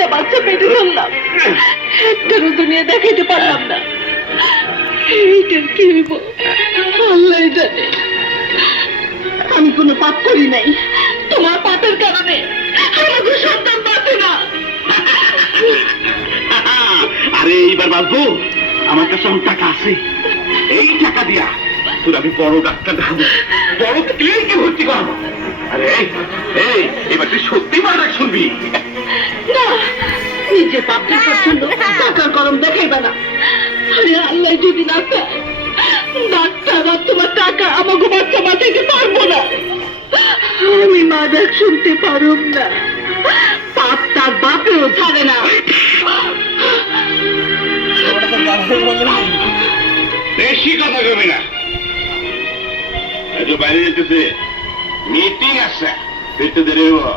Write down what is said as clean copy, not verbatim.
তিনটা বাচ্চা পেটে ধরলাম, একটারও দুনিয়া দেখাইতে পারলাম না। এইটার কি হইব আল্লাহ জানে। আমি কোনো পাপ করি নাই, তোমার পাপের কারণে আমাদের সন্তান বাঁচে না। আরে এইবার বাঁচবো, আমার কাছে অনেক টাকা আছে। এই টাকা দিয়া তোর আমি বড় ডাক্তার দেখাবো, বড় ক্লিনিকে ভর্তি করবো। আরে এই এবার তুই সত্যি মারা শুনবি না, নিজের পাপ দেখার জন্য টাকার গরম দেখাইবে না। আরে আল্লাহ যদি না চায়, ডাক্তার আর তোমার টাকা আমাকে বাচ্চা বাঁচাইতে পারবো না। আমি মা ডাক শুনতে পারুম না, পাপ তার বাপেও ছাড়ে না। বেশি কথা কবি না, বাইরে যেতেছে, মিটিং আছে, ফিরতে দেরি হবো।